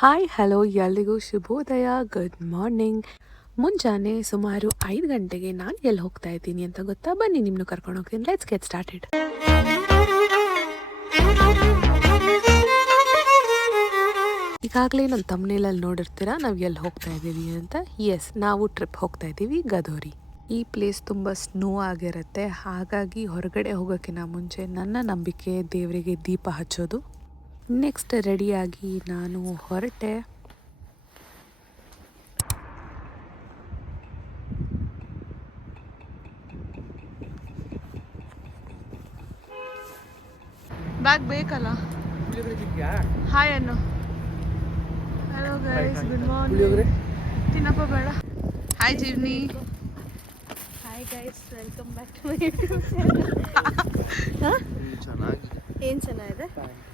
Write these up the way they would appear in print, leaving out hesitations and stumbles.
Hi hello ಎಲ್ರಿಗೂ ಶುಭೋದಯ, good morning. ಮುಂಜಾನೆ ಸುಮಾರು 5 ಗಂಟೆಗೆ ನಾನು ಎಲ್ಲಿ ಹೋಗ್ತಾ ಇದ್ದೀನಿ ಅಂತ ಗೊತ್ತಾ? ಬನ್ನಿ ನಿಮ್ಮನ್ನು ಕರ್ಕೊಂಡು ಹೋಗ್ತೀನಿ. Let's get started. ಈಗಾಗಲೇ ನನ್ನ ತಮ್ಮನೇಲಲ್ಲಿ ನೋಡಿರ್ತೀರಾ ನಾವು ಎಲ್ಲಿ ಹೋಗ್ತಾ ಇದ್ದೀವಿ ಅಂತ. ಎಸ್, ನಾವು ಟ್ರಿಪ್ ಹೋಗ್ತಾ ಇದ್ದೀವಿ ಗದೋರಿ. ಈ ಪ್ಲೇಸ್ ತುಂಬ ಸ್ನೋ ಆಗಿರುತ್ತೆ, ಹಾಗಾಗಿ ಹೊರಗಡೆ ಹೋಗೋಕ್ಕಿಂತ ಮುಂಚೆ ನನ್ನ ನಂಬಿಕೆ ದೇವರಿಗೆ ದೀಪ ಹಚ್ಚೋದು. ನೆಕ್ಸ್ಟ್ ರೆಡಿಯಾಗಿ ನಾನು ಹೊರಟೆ. ಬ್ಯಾಗ್ ಬೇಕಲ್ಲ. ಹಾಯ್ ಅನ್ನು. Hello guys, good morning. ತಿನ್ನಪ್ಪ ಬೇಡ. ಹಾಯ್ ಜೀವ್ನಿ. Hi guys, welcome back to my YouTube channel. ಏನು ಚೆನ್ನಾಗಿದೆ?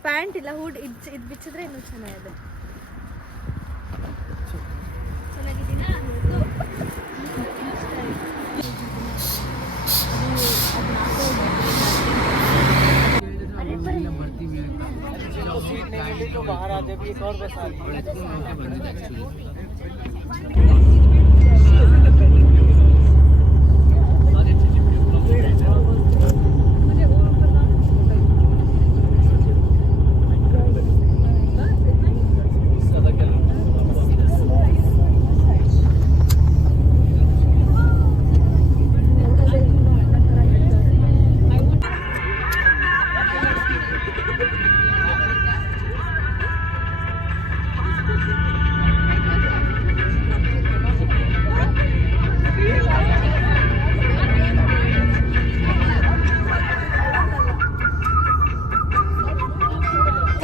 ಪ್ಯಾಂಟ್ ಇಲ್ಲ, ಹುಡ್ ಇದು ಬಿಚ್ಚಿದ್ರೆ ಇನ್ನೂ ಚೆನ್ನಾಗಿದೆ. ಚೆನ್ನಾಗಿದ್ದೀನಾ?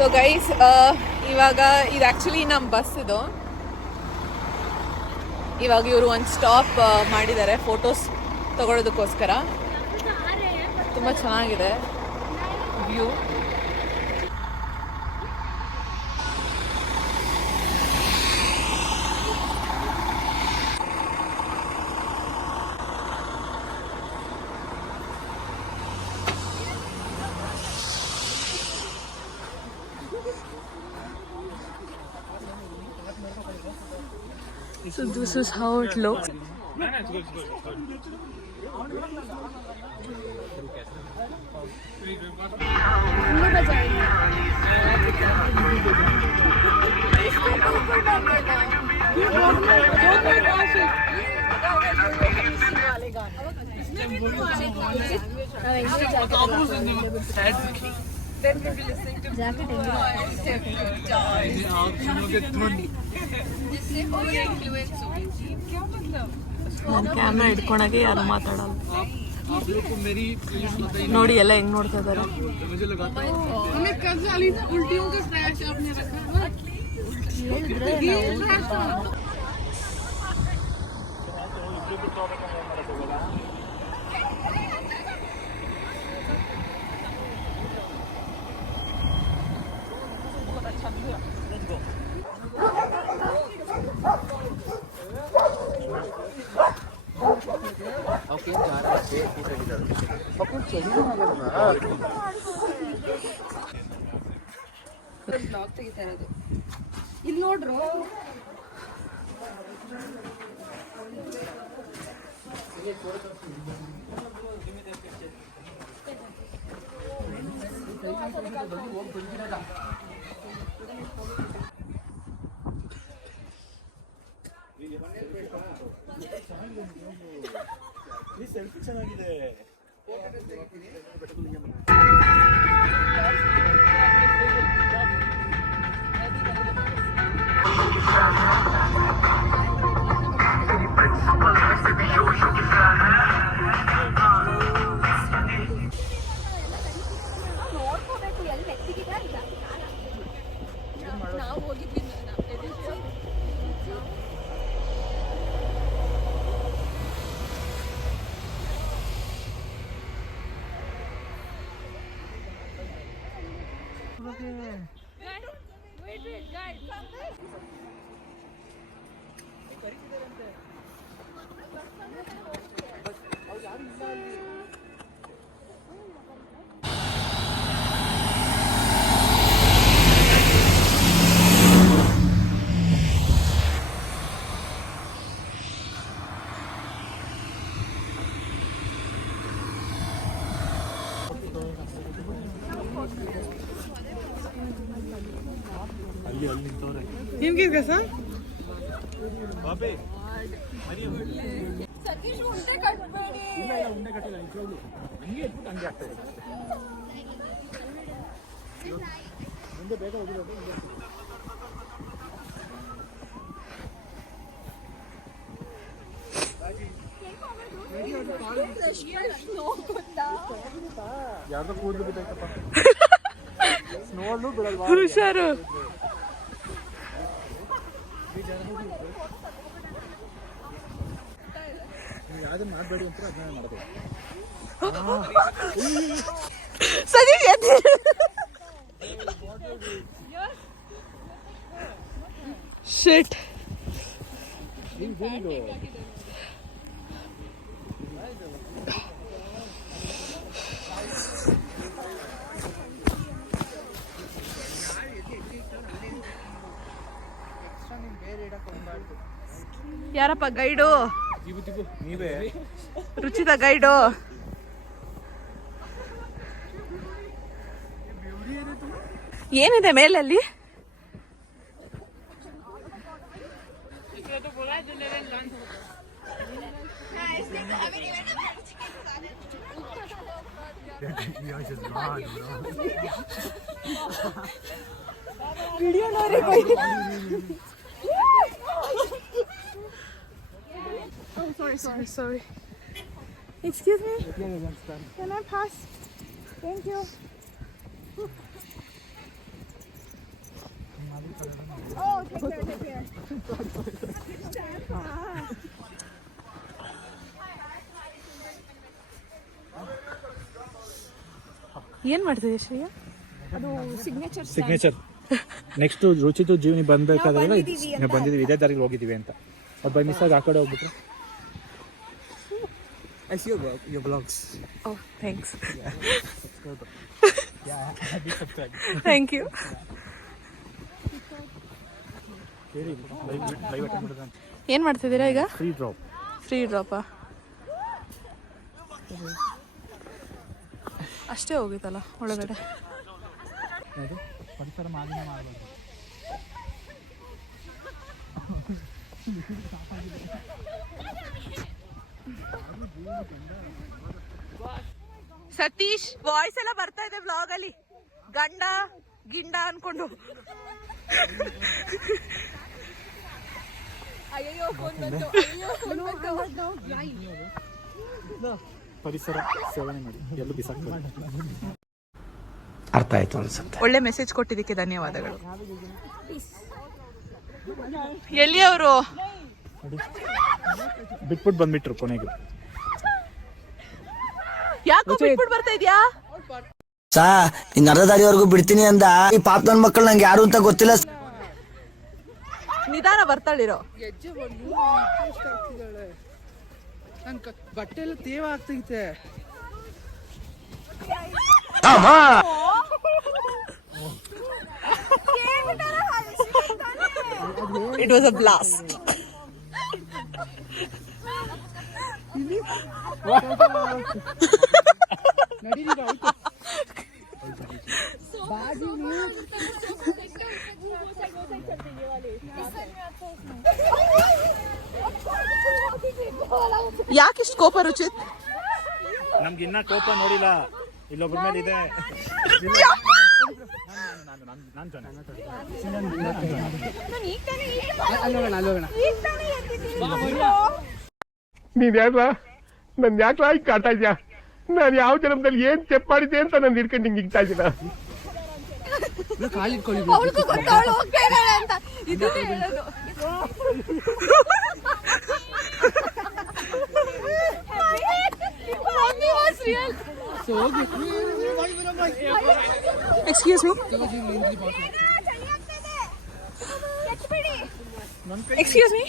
ಸೊ ಗೈಸ್, ಇವಾಗ ಇದು ಆ್ಯಕ್ಚುಲಿ ನಮ್ಮ ಬಸ್ ಇದು. ಇವಾಗ ಇವರು ಒಂದು ಸ್ಟಾಪ್ ಮಾಡಿದ್ದಾರೆ ಫೋಟೋಸ್ ತಗೊಳ್ಳೋದಕ್ಕೋಸ್ಕರ. ತುಂಬ ಚೆನ್ನಾಗಿದೆ view. So this is how it looks. ನಾನು ಕ್ಯಾಮ್ರಾ ಇಟ್ಕೊಳಗೆ ಯಾರು ಮಾತಾಡಲ್ಲ ನೋಡಿ, ಎಲ್ಲ ಹೆಂಗ್ ನೋಡ್ತಾ ಇದಾರೆ. ಬ್ಲಾಗ್ ತೆಗಿತಾ ಇರೋದು ಇಲ್ಲಿ ನೋಡ್ರು. ಸೆಲ್ಫಿ ಚೆನ್ನಾಗಿದೆ. ನೋಡ್ಕೋಬೇಕು ಎಲ್ಲಿ ಮೆತ್ತಿಗಿದೆ ಅಂತ. ನಾವು ಹೋಗಿದ್ವಿ ಅಲ್ಲಿ ನಿಂತವ್ರೆ. ನಿಮ್ಗೆ ಸರ್ ಬಾಬೆ ಸತೀಶ್ ಉಂಡೆ ಕಟ್ಬೇಡಿ. ಇಲ್ಲ ಇಲ್ಲ ಉಂಡೆ ಕಟ್ಟಿಲ್ಲ ನಿಜವಾಗ್ಲು. ಹಂಗೆ ಇಟ್ಬಿಟ್ಟು ಹಂಗೆ ಆಗ್ತದೆ. ಮುಂದೆ ಬೇಗ ಹೋಗಿರೋದು. ಯಾರ್ದೋ ಕೂದಲು ಬಿದ್ದೈತಪ್ಪ. ಸ್ನೋಲ್ಲೂ ಬಿಡಲ್ವಾ? ಹುಷಾರು. ಯಾವ್ದನ್ನ ಮಾಡಬೇಡಿ ಅಂತ ಅದನ್ನ ಮಾಡೋದು. ಸತೀಶ್ ಎದ್ದು. ಶಿಟ್. ಯಾರಪ್ಪ ಗೈಡು? ನೀವೇ ರುಚಿತ ಗೈಡು. ಏನಿದೆ ಮೇಲಲ್ಲಿ? Sorry. Excuse me. Can I pass? Thank you. Oh, take care. ಏನ್ ಮಾಡ್ತಿದ್ದೆ ಶ್ರೇಯ? ಅದು ಸಿಗ್ನೇಚರ್ ಸಿಗ್ನೇಚರ್. ನೆಕ್ಸ್ಟ್ ರುಚಿತು ಜೀವನಿ ಬಂದಬೇಕಾದ್ರೆ ಬಂದಿದ್ದೀವಿ ಇದೇ ದಾರಿಗೆ ಹೋಗಿದ್ದೀವಿ ಅಂತ. ಅದು ಬೈ ಮಿಸ್ ಆಗಿ ಆ ಕಡೆ ಹೋಗ್ಬಿಟ್ರೆ. I see your vlogs. Oh, thanks. Subscribe. Subscribe. Thank you. Live attend ಮಾಡಿದ್ರೆ ಏನ್ ಮಾಡ್ತಿದ್ದೀರಾ ಈಗ? Free drop. ಫ್ರೀ ಡ್ರಾಪಾ? ಅಷ್ಟೇ ಹೋಗಿತ್ತಲ್ಲ ಒಳಗಡೆ. ಪರಿಸರ ಮಾಲಿನ್ಯ ಮಾಡಬಾರ್ದು. ಸತೀಶ್ ವಾಯ್ಸ್ ಎಲ್ಲ ಬರ್ತಾ ಇದೆ ವ್ಲಾಗ್ ಅಲ್ಲಿ. ಗಂಡ ಗಿಂಡ ಅನ್ಕೊಂಡು. ಅಯ್ಯೋ ಫೋನ್ ಬಂತು. ಪರಿಸರ ಸೇವನೆ ಮಾಡಿ ಎಲ್ಲೂ ಬಿಸಾಕ್ತಾರೆ. ಅರ್ಥ ಆಯ್ತು ಅನ್ಸುತ್ತೆ. ಒಳ್ಳೆ ಮೆಸೇಜ್ ಕೊಟ್ಟಿದ್ದಕ್ಕೆ ಧನ್ಯವಾದಗಳು. ಎಲ್ಲಿ ಅವರು? ಬಿಟ್ಬಿಟ್ಟು ಬಂದ್ಬಿಟ್ರು ಕೊನೆಗೆ. ಯಾಕೋ ಬಿಟ್ಬಿಟ್ಟು ಬರ್ತಾ ಇದ್ಯಾ? ಇನ್ ಅರ್ಧ ದಾರಿವರೆಗೂ ಬಿಡ್ತೀನಿ ಅಂದ. ಈ ಪಾಪ ನನ್ ಮಕ್ಕಳು ನಂಗೆ ಯಾರು ಅಂತ ಗೊತ್ತಿಲ್ಲ. ನಿಧಾನ ಬರ್ತಾಳಿರೋ. ಬಟ್ಟೆ ಎಲ್ಲ ತೇವ ಆಗ್ತೈತೆ. It was a blast. ಯಾಕಿಷ್ಟು ಕೋಪ ರುಚಿತ್? ನಮ್ಗೆ ಇನ್ನ ಕೋಪ ನೋಡಿಲ್ಲ. ಇಲ್ಲೊಬ್ಬರ ಮೇಲೆ ಇದೆ. ನೀನ್ ಯಾಕ ನನ್ ಯಾಕೆ ಹಿಂಗ್ ಕಾಡ್ತಾ ಇದ್ಯಾ? ನಾನು ಯಾವ ಜನ್ಮದಲ್ಲಿ ಏನ್ ಚೆಪ್ ಮಾಡಿದ್ದೆ ಅಂತ ನಾನು ಹಿಡ್ಕೊಂಡು ಹಿಂಗ್ ಹಿಗ್ತಾ ಇದ್ದೀನ. ಅವಳಿಗೂ ಗೊತ್ತಾವಳು ಹೋಗ್ತಾ ಇದ್ದಾಳೆ ಅಂತ. ಇದನ್ನೇ ಹೇಳೋದು. Excuse me. Excuse me.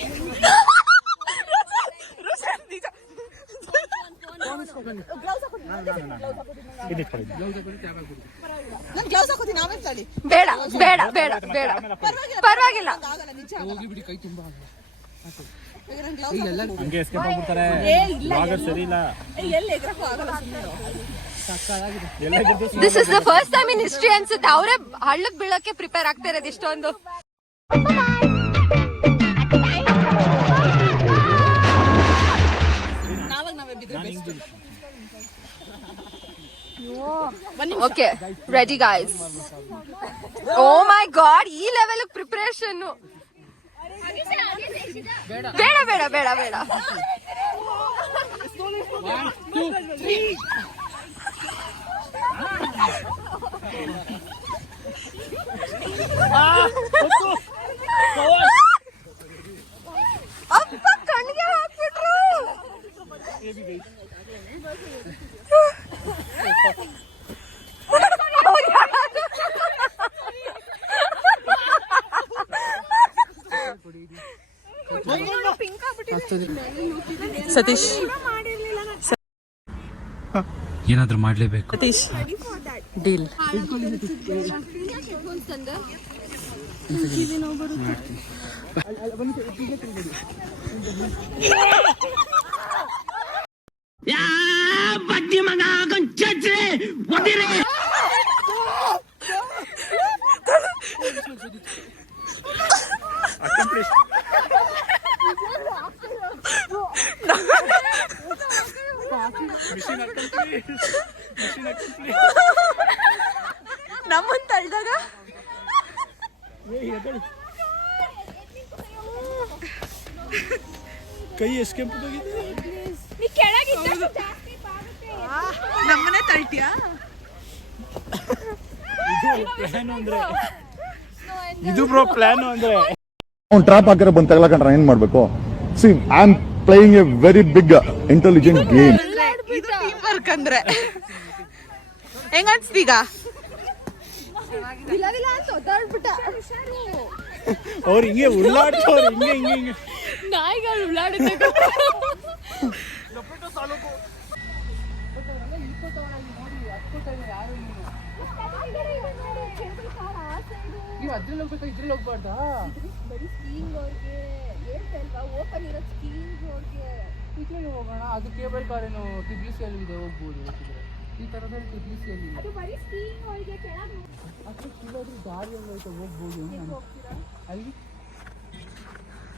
ಬೇಡ ಬೇಡ ಬೇಡ ಬೇಡ ಪರವಾಗಿಲ್ಲ. ಹಂಗೆ ಎಸ್ಕೇಪ್ ಆಗ್ಬಿಡ್ತಾರೆ. ಸರಿ ಇಲ್ಲ. This is the first time in history ಅನ್ಸುತ್ತೆ ಅವರೇ ಹಳ್ಳಕ್ ಬೀಳಕ್ಕೆ ಪ್ರಿಪೇರ್ ಆಗ್ತಾ ಇರೋದು ಇಷ್ಟೊಂದು. Okay ready guys. Oh my god, ಈ ಲೆವೆಲ್ ಪ್ರಿಪರೇಷನ್. ಬೇಡ ಬೇಡ ಬೇಡ ಬೇಡ. ಅಪ್ಪ ಕಣ್ಣಿಗೆ ಹಾಕ್ಬಿಟ್ರು. ಸತೀಶ್ ಏನಾದ್ರೂ ಮಾಡ್ಲೇಬೇಕು. ಸತೀಶ್ ಡೀಲ್. ನಮ್ಮನ್ ತಳ್ದಾಗ ಕೈ ಎಷ್ಟು ಕೆಂಪುಗಿದೆ. ನಮ್ಮನೆ ತಳ್ತೀಯಾ? ಇದು ಬ್ರೋ ಪ್ಲಾನ್ ಅಂದ್ರೆ ಅವ್ನು ಟ್ರಾಪ್ ಹಾಕಿರೋ ಬಂದು ತಗಲಕೊಂಡ್ರೆ ಏನ್ ಮಾಡ್ಬೇಕು? See I am playing a very big intelligent game. ಇದು ಟೀಮ್ ವರ್ಕ್ ಅಂದ್ರೆ ಹೆಂಗ ಅನ್ಸ್ತೀಗ? ಅವ್ರು ಹಿಂಗೆ ಉಳ್ಳಾಡ್ತವ್ರು, ಹಿಂಗೆ ಹಿಂಗೆ ಹಿಂಗೆ ನಾಯಿಗಳು ಉಳ್ಳಾಡುತ್ತೆ. ನೀವು ಅದ್ರಲ್ಲಿ ಹೋಗ್ಬೇಕಾ ಇದ್ರಲ್ಲಿ ಹೋಗ್ಬಾರ್ದಾ? ಇದ್ರಲ್ಲಿ ಹೋಗೋಣ. ಅದು ಕೇಬಲ್ ಕಾರ್ ಏನು ಟಿಬ್ಲಿಸಿಯಲ್ಲಿ ಇದೆ, ಹೋಗ್ಬೋದು. ಈ ತರದಲ್ಲಿ ಟಿಬ್ಲಿಸಿಯಲ್ಲಿ ಅದ್ರ ದಾರಿ ಹೋಗ್ತಾ ಹೋಗ್ಬೋದು. ಅಲ್ಲಿ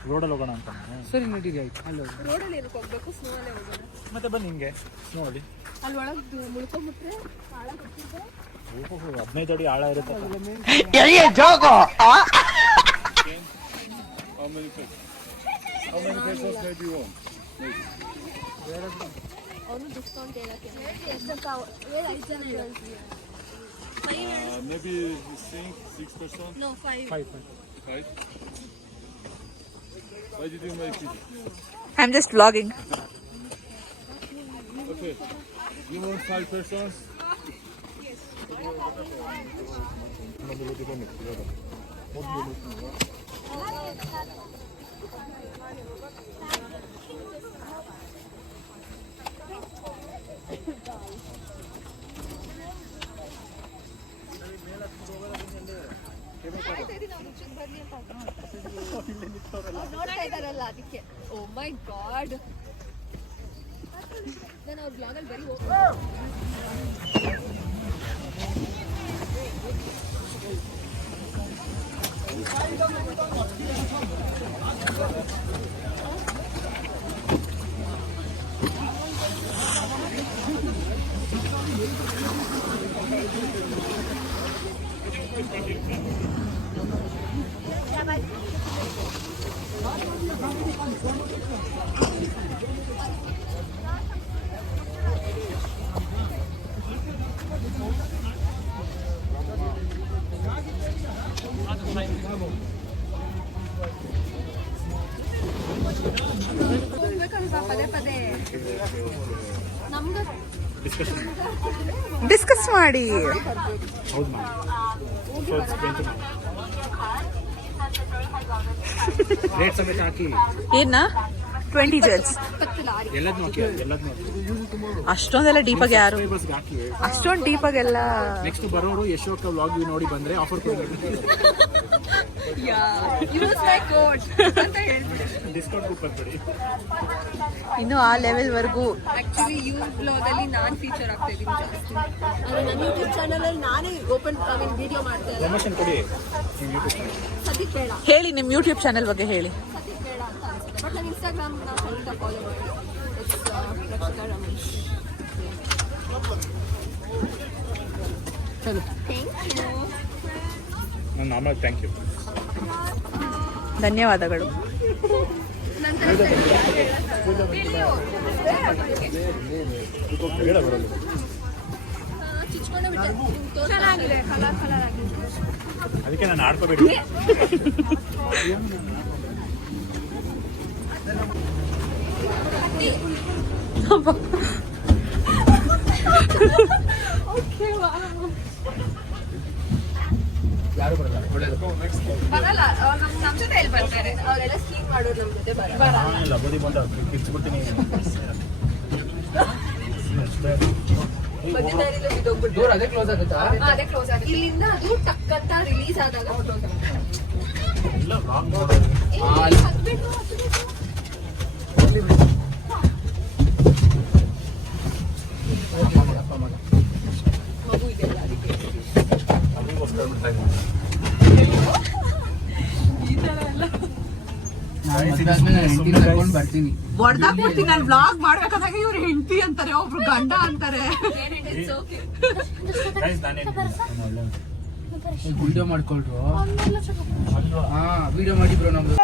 ರೋಡಲ್ಲಿ ಹೋಗೋಣ ಅಂತ. ಸರಿ ನಡೀರಿ, ಆಯ್ತು. ಅಲ್ಲಿ ರೋಡಲ್ಲಿ ಏನಕ್ಕೆ ಹೋಗ್ಬೇಕು? ಸ್ನೋ ಅಲ್ಲೇ ಹೋಗೋಣ. ಮತ್ತೆ ಬನ್ನಿ ಹಿಂಗೆ ನೋಡಿ. ಅಲ್ಲಿ ಒಳಗೆ ಮುಳ್ಕೊಂಡ್ಬಿಟ್ರೆ ಆಳ ಗೊತ್ತಿದೆ. 15 ಅಡಿ ಆಳ ಇರುತ್ತೆ. ಅವನು ಡಿಸ್ಕೌಂಟ್ ಹೇಳಕ್ಕೆ Maybe 6%. No, 5. 5. Why did you make it? I'm just vlogging. Okay. You want 5 persons? ನೋಡ್ತಾ ಇದಾರಲ್ಲ ಅದಕ್ಕೆ. ಓ ಮೈ ಗಾಡ್, ನಾನು ಅವ್ರ ಬ್ಲಾಗಲ್ಲಿ ಬರೀ ಹೋಗ್ಬೇಕಲ್ವಾ ಪದೇ ಪದೇ. ನಮ್ಗೆ ಡಿಸ್ಕಸ್ ಮಾಡಿ. ಹೌದು ಮ್ಯಾಮ್. ರೇಟ್ ಸಮೇತ ಹಾಕಿ. ಏನ 20 ಜೆಲ್ಸ್ ಎಲ್ಲದನ್ನೂ ಹಾಕಿ, ಎಲ್ಲದನ್ನೂ ಹಾಕಿ. ಅಷ್ಟೊಂದೆಲ್ಲ ಡೀಪಾಗಿ ಯಾರು ಸಬ್ಸ್ಕ್ರೈಬರ್ಸ್ಗೆ ಹಾಕಿ. ಅಷ್ಟೊಂದು ಡೀಪಾಗೆಲ್ಲ. ನೆಕ್ಸ್ಟ್ ಬರೋರು ಯಶೋಕ ವ್ಲಾಗ್ ನೋಡಿ ಬಂದ್ರೆ ಆಫರ್ ಯೂಸ್ ಮೈ ಕೋಡ್ ಅಂತ ಹೇಳ್ಬಿಡಿ. ಡಿಸ್ಕೌಂಟ್ ಕೂಪನ್ ಕೊಡಿ. ಇನ್ನು ಆ ಲೆವೆಲ್ ವರ್ಗೂ ಆಕ್ಚುಲಿ ಯೂಸ್ ಬ್ಲಾಗ್ ಅಲ್ಲಿ ನಾನು ಫೀಚರ್ ಆಗ್ತಾ ಇದ್ದೀನಿ ಜಾಸ್ತಿ. ಅಂದ್ರೆ ನನ್ನ ಯೂಟ್ಯೂಬ್ ಚಾನಲ್ ಅಲ್ಲಿ ನಾನೇ ವಿಡಿಯೋ ಮಾಡ್ತಾ ಇದ್ದೀನಿ. ಪ್ರಮೋಷನ್ ಕೊಡಿ ನಿಮ್ಮ ಯೂಟ್ಯೂಬ್ ಚಾನಲ್. ಸದ್ಯಕ್ಕೆ ಬೇಡ, ಹೇಳಿ ನಿಮ್ಮ ಯೂಟ್ಯೂಬ್ ಚಾನೆಲ್ ಬಗ್ಗೆ ಹೇಳಿ. ಸದ್ಯಕ್ಕೆ ಬೇಡ ಅಂತ ಅನ್ಸುತ್ತೆ. ಬಟ್ ನಾನು ಇನ್ಸ್ಟಾಗ್ರಾಮ್ ಖಂಡಿತ ಫಾಲೋ ಮಾಡಿ. ರಕ್ಷಿತಾ ರಮೇಶ್. ಚಲೋ. Thank you. ನಾನು ನಾರ್ಮಲ್ ಥ್ಯಾಂಕ್ ಯು. ಧನ್ಯವಾದಗಳು. ಚಿಚ್ಕೊಂಡೆ ಬಿಟ್ಟೆ. ಚೆನ್ನಾಗಿದೆ, ಕಲರ್ ಕಲರ್ ಆಗಿದೆ. ಅದಕ್ಕೆ ನಾನು ಆಡ್ಕೋಬೇಡಿ. ಯಾರು ಬರಲ್ಲ, ಒಳ್ಳೇದು. ಬರಲ್ಲ, ನಮ್ಮ ಜೊತೆ ಎಲ್ಲಿ ಬರ್ತಾರೆ? ಅವರೆಲ್ಲ ಸ್ಕೀಮ್ ಮಾಡೋರು ನಮ್ಮ ಜೊತೆ ಬರಲ್ಲ. ಬದಿ ಬಂದ ಕಿರ್ಚ್ಬಿಡ್ತೀನಿ. ಬಜ್ಜಿದಾರಿಲೇ ಬಿದ್ದೋಗ್ಬಿಟ್ಟು ಡೋರ್ ಅದೇ ಕ್ಲೋಸ್ ಆಗುತ್ತಾ? ಅದೇ ಕ್ಲೋಸ್ ಆಗುತ್ತೆ. ಇಲ್ಲಿಂದ ಅದು ಟಕ್ ಅಂತ ರಿಲೀಸ್ ಆದಾಗ ಹೊರಟೋಗುತ್ತೆ. ಹತ್ಬೇಕು. ಮಗು ಇದೆಯಲ್ಲ ಅದಕ್ಕೆ. ನಾನು ಮದುವೆಯಾದ್ಮೇಲೆ ನನ್ನ ಹೆಂಡತಿನ ಕರ್ಕೊಂಡು ಬರ್ತೀನಿ. ಹೊಡ್ದಾಕ್ಬಿಡ್ತೀನಿ. ನಾನು ವ್ಲಾಗ್ ಮಾಡ್ಬೇಕಾದಾಗ ಇವ್ರು ಹೆಂಡತಿ ಅಂತಾರೆ, ಒಬ್ರು ಗಂಡ ಅಂತಾರೆ. ವಿಡಿಯೋ ಮಾಡ್ಕೊಳ್ರು. ಹಾ, ವಿಡಿಯೋ ಮಾಡಿ ಬ್ರೋ ನಮ್ದು.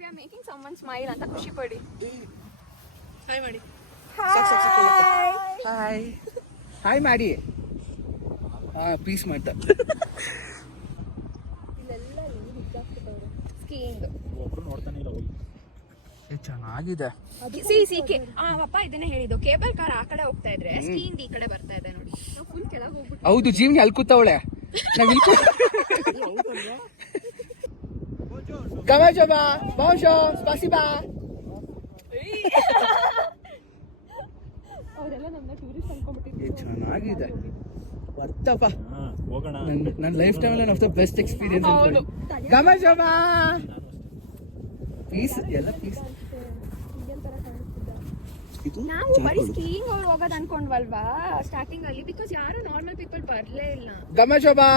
We are making someone smile ಅಂತ ಖುಷಿ ಪಡಿ. ಹಾಯ್ ಮಾಡಿ. ಹಾಯ್ ಹಾಯ್ ಮಾಡಿ. ಹಾ, ಪೀಸ್ ಮಾಡ್ತಾ. ಸ್ಕೀಯಿಂಗ್ ಚೆನ್ನಾಗಿದೆ. ಪಪ್ಪ ಇದನ್ನೇ ಹೇಳಿದ್ದು. ಕೇಬಲ್ ಕಾರ್ ಆ ಕಡೆ ಹೋಗ್ತಾ ಇದ್ರೆ ಸ್ಕೀಯಿಂಗ್ ಈ ಕಡೆ ಬರ್ತಾ ಇದೆ ನೋಡಿ. ನಾವು ಫುಲ್ ಕೆಳಗೆ ಹೋಗ್ಬಿಟ್ಟು ಹೌದು, ಜೀವನಿ ಅಲ್ಲಿ ಕೂತವಳೆ. ನಾವ್ ಇಲ್ಲಿ Kamajaba, bonjour, spasiba. ಅವರೆಲ್ಲ ನಮ್ಮ ಟೂರಿಸ್ಟ್ ಅನ್ಕೊಂಡ್ಬಿಟ್ಟಿದ್ರು. ಚೆನ್ನಾಗಿದೆ, ಬರ್ತಪ್ಪ. ಹೋಗೋಣ. ನನ್ನ life time of the best experience ಅನ್ಕೊಳ್ಳಿ. ಗಮಜಬಾ ಪೀಸ್ ಎಲ್ಲ ಪೀಸ್. ನಾವು ಬರೀ ಸ್ಕೀಯಿಂಗ್ ಅವ್ರು ಹೋಗೋದು ಅನ್ಕೊಂಡ್ವಲ್ವಾ ಸ್ಟಾರ್ಟಿಂಗ್ ಅಲ್ಲಿ, ಬಿಕಾಸ್ ಯಾರು ನಾರ್ಮಲ್ ಪೀಪಲ್ ಬರ್ಲೇ ಇಲ್ಲ. ಗಮಜಬಾ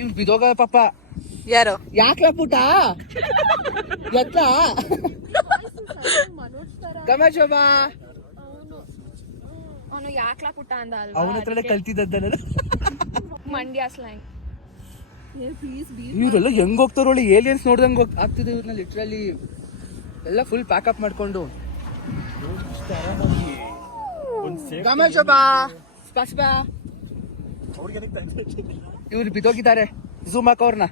ಇವ್ ಬಿದೋಗ ಪಾಪ. ಯಾರು? ಯಾಕ್ಲ ಪುಟ ಎತ್ತ ಗಮಜಬಾ. ಅವನು ಯಾಕ್ಲಾ ಪುಟ್ಟ ಅಂದ ಅಲ್ವಾ, ಅವನ ಹತ್ರನೇ ಕಲ್ತಿದ್ದ. ಮಂಡ್ಯ ಸ್ಲ್ಯಾಂಗ್. ಇವರೆಲ್ಲ ಹೆಂಗ್ ಹೋಗ್ತಾರೋಳಿ, ಏಲಿಯನ್ಸ್ ನೋಡ್ದಂಗ್ ಆಗ್ತಿದೆ ಇವ್ರನ್ನ ಲಿಟ್ರಲಿ. ಎಲ್ಲ ಫುಲ್ ಪ್ಯಾಕಪ್ ಮಾಡ್ಕೊಂಡು. ಗಮಜಬಾ ಸ್ಪಾಸಿಬಾ. ಇವ್ರು ಬಿದ್ದೋಗಿದ್ದಾರೆ. ಝೂಮ್ ಹಾಕೋರ್ನ.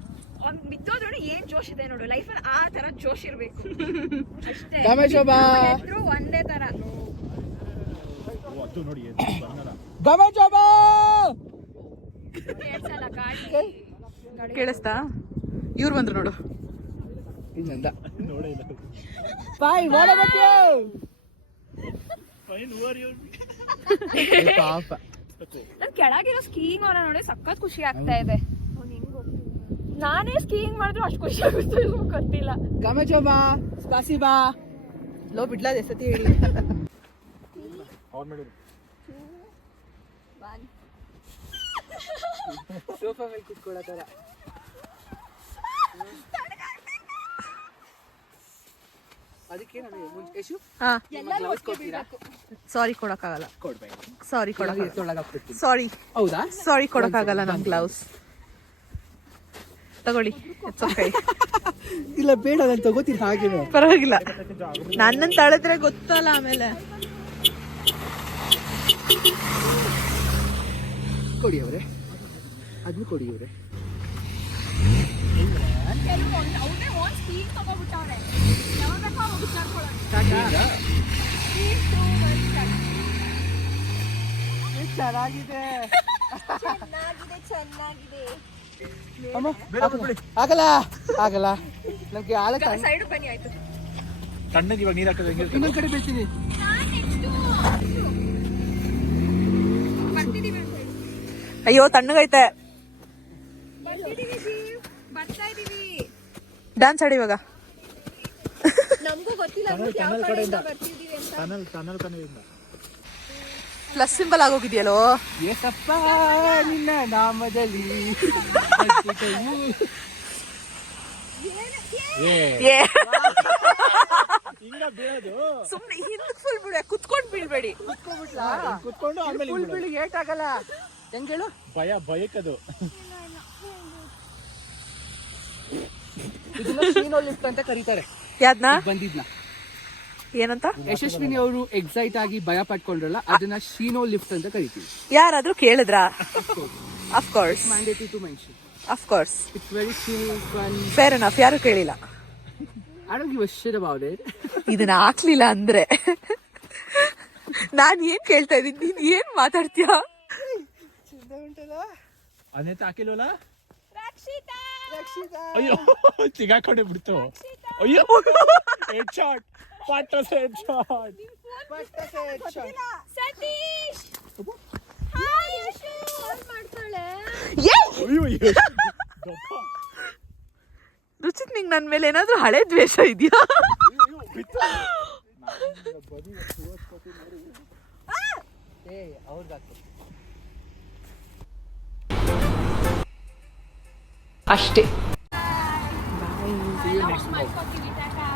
ಅವ್ನು ಬಿದ್ದೋದ್ರು ಏನ್ ಜೋಶ್ ಇದೆ ನೋಡು. ಲೈಫ್ ಅಲ್ಲಿ ಆ ತರ ಜೋಶ್ ಇರ್ಬೇಕು. ಗಮಜಬಾ ಒಂದೇ ತರ. ಗಮಜಬಾ ಕೇಳಿಸ್ತಾ? ಇವ್ರು ಬಂದ್ರು ನೋಡು. ಇನ್ನಂದ ಫೈನ್ ಮಾಡಬೇಕು. ಪಾಪ ನನ್ ಕೆಳಗಿರೋ ಸ್ಕೀಯಿಂಗ್ ಅವರ ನೋಡಿ ಸಖತ್ ಖುಷಿ ಆಗ್ತಾ ಇದೆ. ನಾನೇ ಸ್ಕೀಯಿಂಗ್ ಮಾಡಿದ್ರು ಅಷ್ಟು ಖುಷಿ ಆಗುತ್ತೆ ಗೊತ್ತಿಲ್ಲ. ಗಮಜಬಾ ಸ್ಪಾಸಿಬಾ. ಲೋ ಬಿಡ್ಲಾ ಎಸತಿ ಹೇಳಿ. ಸೋಫಾ ಮೇಲೆ ಕೂತ್ಕೊಳ್ಳೋ ತರ. ಅದಕ್ಕೆ ನಾನು ಯಶು ಹಾ, ಗ್ಲೌಸ್ ಕೊಡ್ತೀರಾ? ಸಾರಿ ಕೊಡಕ್ಕಾಗಲ್ಲ. ಕೊಡ್ಬೇಕು. ಸಾರಿ ಕೊಡಕ್ಕಾಗಲ್ಲ. ತೊಳಗಾಗ್ತಿರ್ತೀನಿ. ಸಾರಿ. ಹೌದಾ? ಸಾರಿ ಕೊಡಕ್ಕಾಗಲ್ಲ ನಮ್ ಗ್ಲೌಸ್. ತಗೊಳ್ಳಿ. ಇಲ್ಲ ಬೇಡ, ನಾನು ತಗೋತೀನಿ ಹಾಗೇನು. ಪರವಾಗಿಲ್ಲ, ನನ್ನನ್ನು ತಳೆದ್ರೆ ಗೊತ್ತಲ್ಲ ಆಮೇಲೆ. ಕೊಡಿ ಅವ್ರೆ, ಅದನ್ನು ಕೊಡಿ ಇವ್ರೆ. ಚೆನ್ನಾಗಿದೆ ಆಗಲ್ಲ ಆಗಲ್ಲ ನಮ್ಗೆ ಆಳ ಸೈಡ್ ಬನ್ನಿ ಆಯ್ತು. ತಣ್ಣಗೆ ಇವಾಗ ನೀರು ಹಾಕಿದ್ರೆ ಹೆಂಗಿರುತ್ತೆ? ಇನ್ನೊಂದ್ ಕಡೆ ಬೀಳ್ತೀನಿ. ಅಯ್ಯೋ ತಣ್ಣಗೈತೆ. ಬರ್ತಾ ಇದೀವಿ. ಡ್ಯಾನ್ಸ್ ಆಡಿ ಇವಾಗ. ನಮಗೂ ಗೊತ್ತಿಲ್ಲ ಯಾವ ಕಡೆಯಿಂದ ಬರ್ತಿದೀವಿ ಅಂತ. ಟನಲ್ ಕಡೆಯಿಂದ ಪ್ಲಸ್ ಸಿಂಬಲ್ ಆಗೋಗಿದೆಯಲ್ಲೋ. ಏಸಪ್ಪ ನಿನ್ನ ನಾಮದಲ್ಲಿ ಸುಮ್ನೆ ಹಿಂದಕ್ಕೆ ಫುಲ್ ಬಿಡ, ಕುತ್ಕೊಂಡ್ ಬೀಳ್ಬೇಡಿ. ಕುತ್ಕೊಂಡು ಆಮೇಲೆ ಫುಲ್ ಬಿಳಿ ಏಟ್ ಆಗಲ್ಲ. ಹೆಂಗ್ ಹೇಳು? ಭಯಕ್ಕದು. ಇದನ್ನ ಶೀನೋ ಲಿಫ್ಟ್ ಅಂತ ಕರೀತಾರೆ. ಯಾದ್ನ ಬಂದಿದ್ನ ಏನಂತ ಯಶಸ್ವಿನಿ ಅವರು ಎಕ್ಸೈಟ್ ಆಗಿ ಭಯ ಪಟ್ಕೊಂಡ್ರಲ್ಲ, ಅದನ್ನ ಶೀನೋ ಲಿಫ್ಟ್ ಅಂತ ಕರಿತೀವಿ. ಯಾರಾದ್ರೂ ಕೇಳಿದ್ರಾ? Of course, mandatory to mention. Of course, it's very chill, fun. Fair enough. ಯಾರು ಕೇಳಿಲ್ಲ. I don't give a shit about it. ಇದನ್ನ ಹಾಕ್ಲಿಲ್ಲ ಅಂದ್ರೆ ನಾನ್ ಏನ್ ಕೇಳ್ತಾ ಇದೀನಿ, ನೀನ್ ಏನ್ ಮಾತಾಡ್ತೀಯ? ಅನ್ನೆತ್ತ ಹಾಕಿಲ್ವಲ್ಲ? ಅಯ್ಯೋ ಸಿಗಾಕೊಂಡೆ ಬಿಡ್ತು. ಅಯ್ಯೋ ಹೆಡ್ ಶಾಟ್, ಪಟ್ಟಸ್ head shot. Satish hi Yashu call ಮಾಡ್ತಾಳೆ. ಅಯ್ಯೋ ರುಚಿತ್, ನಿಂಗ್ ನನ್ ಮೇಲೆ ಏನಾದ್ರೂ ಹಳೆ ದ್ವೇಷ ಇದೆಯಾ? ಅಷ್ಟೇ. ಮಾಡ್ಕೊತೀವಿ ಟಾಟಾ.